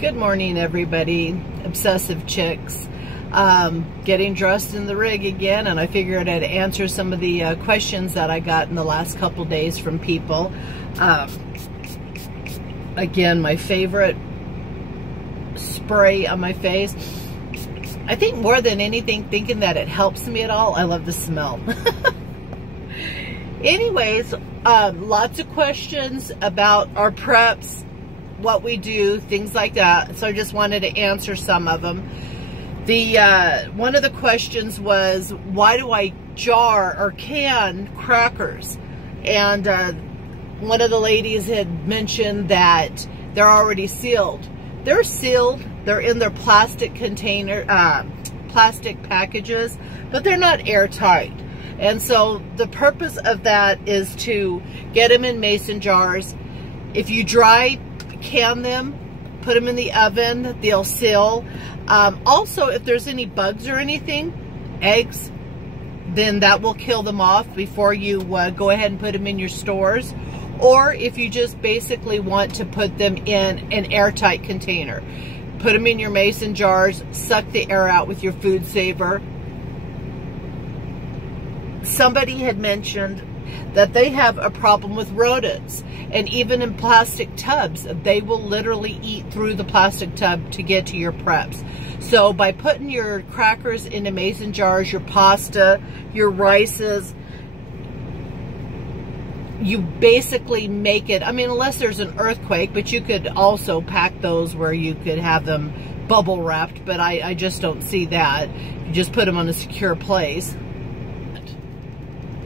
Good morning, everybody. Obsessive chicks. Getting dressed in the rig again, and I figured I'd answer some of the questions that I got in the last couple days from people. Again, my favorite spray on my face. I think more than anything, thinking that it helps me at all, I love the smell. Anyways, lots of questions about our preps, what we do, things like that. So I just wanted to answer some of them. One of the questions was, why do I jar or can crackers? And one of the ladies had mentioned that they're already sealed. They're sealed. They're in their plastic container, plastic packages, but they're not airtight. And so the purpose of that is to get them in mason jars. If you dry can them, put them in the oven, they'll seal. Also, if there's any bugs or anything, eggs, then that will kill them off before you go ahead and put them in your stores. Or if you just basically want to put them in an airtight container, put them in your mason jars, suck the air out with your FoodSaver. Somebody had mentioned that they have a problem with rodents, and even in plastic tubs, they will literally eat through the plastic tub to get to your preps. So by putting your crackers into mason jars, your pasta, your rices, you basically make it, I mean, unless there's an earthquake, but you could also pack those where you could have them bubble wrapped, but I just don't see that. You just put them on a secure place.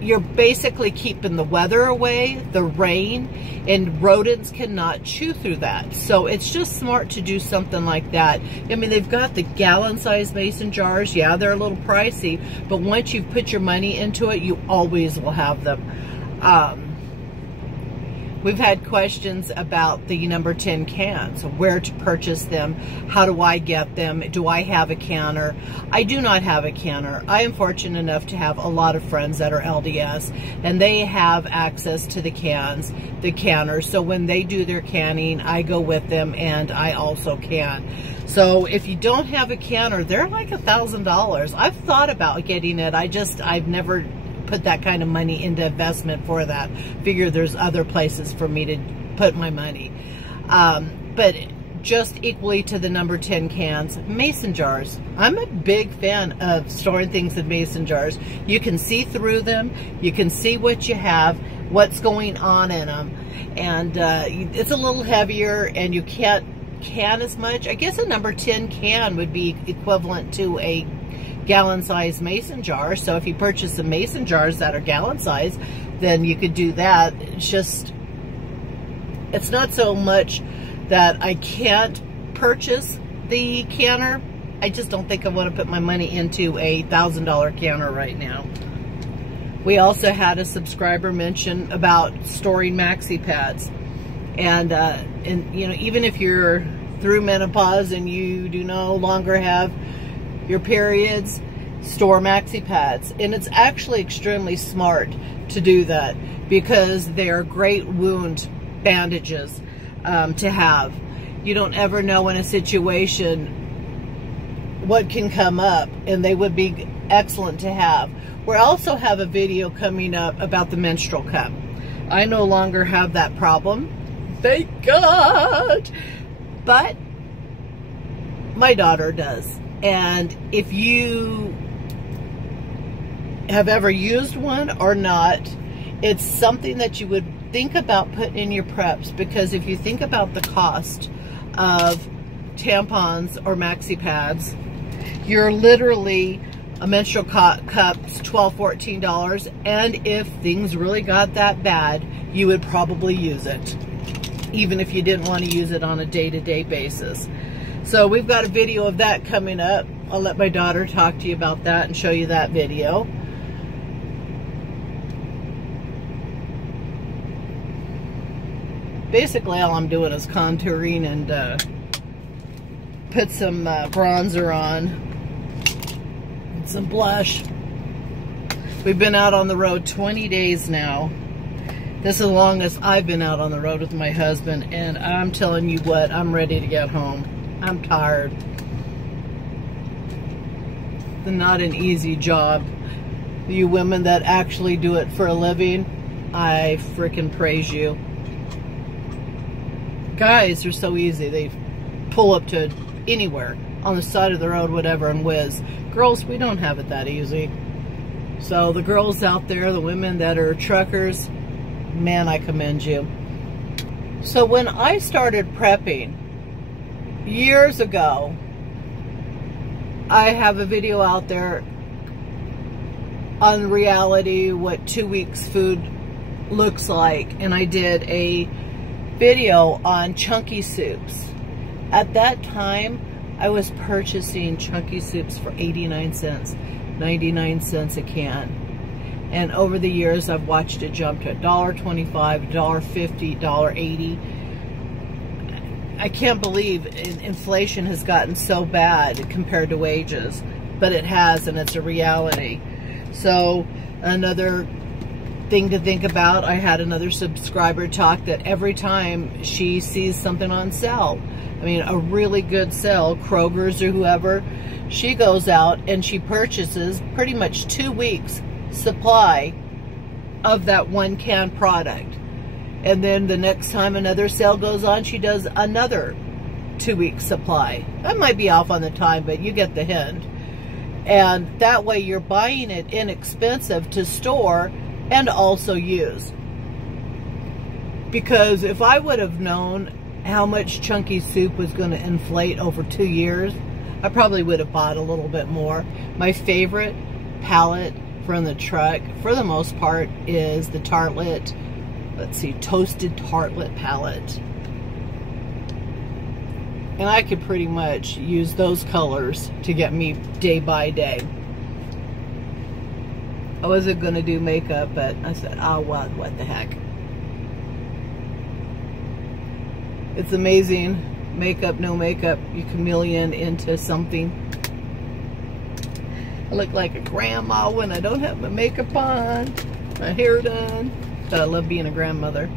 You're basically keeping the weather away, the rain, and rodents cannot chew through that. So it's just smart to do something like that. I mean, they've got the gallon-sized mason jars. Yeah, they're a little pricey, but once you've put your money into it, you always will have them. We've had questions about the number 10 cans, where to purchase them, how do I get them, do I have a canner? I do not have a canner. I am fortunate enough to have a lot of friends that are LDS, and they have access to the cans, the canners. So when they do their canning, I go with them, and I also can. So if you don't have a canner, they're like $1,000. I've thought about getting it. I've never put that kind of money into investment for that. Figure there's other places for me to put my money. But just equally to the number 10 cans, mason jars. I'm a big fan of storing things in mason jars. You can see through them. You can see what you have, what's going on in them. And it's a little heavier, and you can't can as much. I guess a number 10 can would be equivalent to a gallon-sized mason jar. So if you purchase some mason jars that are gallon-sized, then you could do that. It's not so much that I can't purchase the canner. I just don't think I want to put my money into a $1,000 canner right now. We also had a subscriber mention about storing maxi pads, and you know, even if you're through menopause and you do no longer have your periods, store maxi pads. And it's actually extremely smart to do that, because they're great wound bandages to have. You don't ever know in a situation what can come up, and they would be excellent to have. We also have a video coming up about the menstrual cup. I no longer have that problem, thank God, but my daughter does. And if you have ever used one or not, it's something that you would think about putting in your preps, because if you think about the cost of tampons or maxi pads, you're literally, a menstrual cup's $12, $14, and if things really got that bad, you would probably use it, even if you didn't want to use it on a day-to-day basis. So we've got a video of that coming up. I'll let my daughter talk to you about that and show you that video. Basically, all I'm doing is contouring and put some bronzer on and some blush. We've been out on the road 20 days now. This is the longest I've been out on the road with my husband, and I'm telling you what, I'm ready to get home. I'm tired. It's not an easy job. You women that actually do it for a living, I freaking praise you. Guys are so easy. They pull up to anywhere, on the side of the road, whatever, and whiz. Girls, we don't have it that easy. So the girls out there, the women that are truckers, man, I commend you. So when I started prepping years ago, I have a video out there on reality, what 2 weeks food looks like, and I did a video on chunky soups. At that time, I was purchasing chunky soups for 89 cents, 99 cents a can. And over the years, I've watched it jump to $1.25, $1.50, $1.80. I can't believe inflation has gotten so bad compared to wages, but it has, and it's a reality. So another thing to think about, I had another subscriber talk that every time she sees something on sale, I mean a really good sale, Kroger's or whoever, she goes out and she purchases pretty much 2 weeks supply of that one can product. And then the next time another sale goes on, she does another 2 week supply. I might be off on the time, but you get the hint. And that way you're buying it inexpensive to store and also use. Because if I would have known how much chunky soup was going to inflate over 2 years, I probably would have bought a little bit more. My favorite palette from the truck, for the most part, is the Tartlet, let's see, Toasted Tartlet palette. And I could pretty much use those colors to get me day by day. I wasn't going to do makeup, but I said, oh, well, what the heck. It's amazing. Makeup, no makeup, you chameleon into something. I look like a grandma when I don't have my makeup on, my hair done. But I love being a grandmother.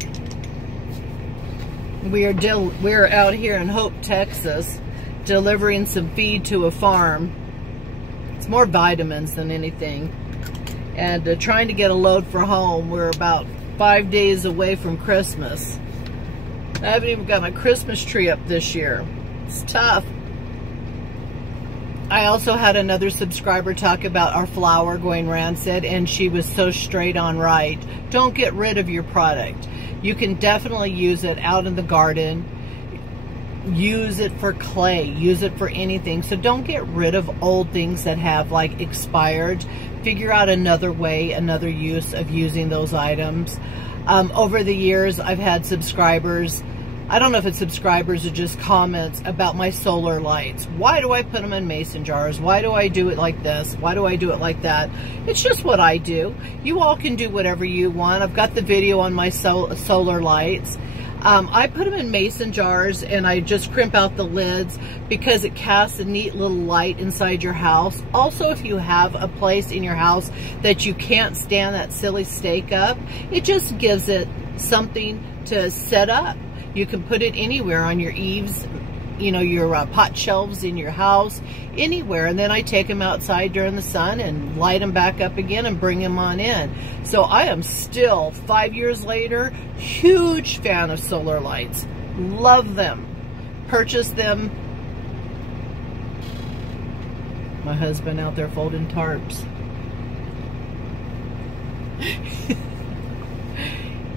We're out here in Hope, Texas, delivering some feed to a farm. It's more vitamins than anything. And trying to get a load for home. We're about 5 days away from Christmas. I haven't even got my Christmas tree up this year. It's tough. I also had another subscriber talk about our flour going rancid, and she was so straight on right. Don't get rid of your product. You can definitely use it out in the garden. Use it for clay. Use it for anything. So don't get rid of old things that have like expired. Figure out another way, another use of using those items. Over the years, I've had subscribers, I don't know if it's subscribers or just comments about my solar lights. Why do I put them in mason jars? Why do I do it like this? Why do I do it like that? It's just what I do. You all can do whatever you want. I've got the video on my solar lights. I put them in mason jars and I just crimp out the lids because it casts a neat little light inside your house. Also, if you have a place in your house that you can't stand that silly stake up, it just gives it something to set up. You can put it anywhere on your eaves, you know, your pot shelves in your house, anywhere. And then I take them outside during the sun and light them back up again and bring them on in. So I am still, 5 years later, huge fan of solar lights. Love them. Purchase them. My husband out there folding tarps.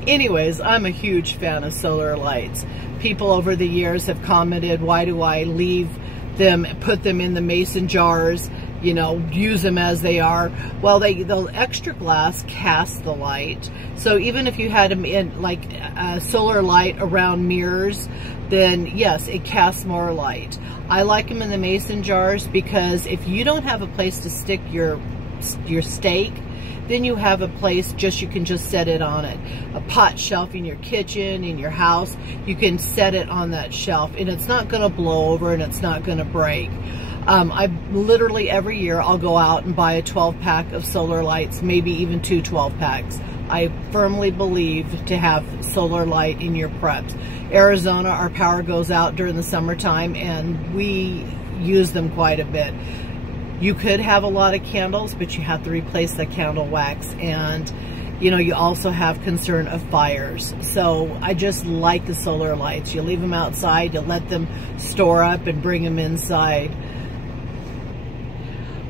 Anyways, I'm a huge fan of solar lights. People over the years have commented, why do I leave them, put them in the mason jars, you know, use them as they are? Well, the extra glass casts the light. So even if you had them in like a solar light around mirrors, then yes, it casts more light. I like them in the mason jars because if you don't have a place to stick your steak, then you have a place you can just set it on it. A pot shelf in your kitchen, in your house, you can set it on that shelf and it's not gonna blow over and it's not gonna break. I literally every year I'll go out and buy a 12-pack of solar lights, maybe even 2 12-packs. I firmly believe to have solar light in your preps. Arizona, our power goes out during the summertime, and we use them quite a bit. You could have a lot of candles, but you have to replace the candle wax, and you know, you also have concern of fires. So I just like the solar lights. You leave them outside, you let them store up and bring them inside.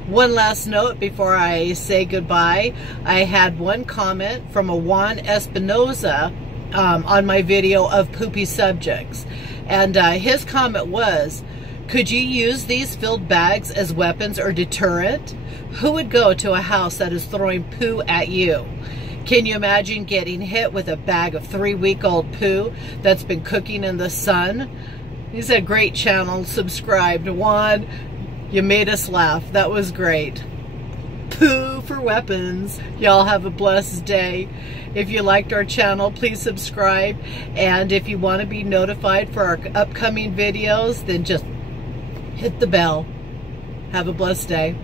One last note before I say goodbye. I had one comment from a Juan Espinoza on my video of poopy subjects. And his comment was, could you use these filled bags as weapons or deterrent? Who would go to a house that is throwing poo at you? Can you imagine getting hit with a bag of 3-week-old poo that's been cooking in the sun? He's a great channel. Subscribe to Juan. You made us laugh. That was great. Poo for weapons. Y'all have a blessed day. If you liked our channel, please subscribe. And if you want to be notified for our upcoming videos, then just hit the bell. Have a blessed day.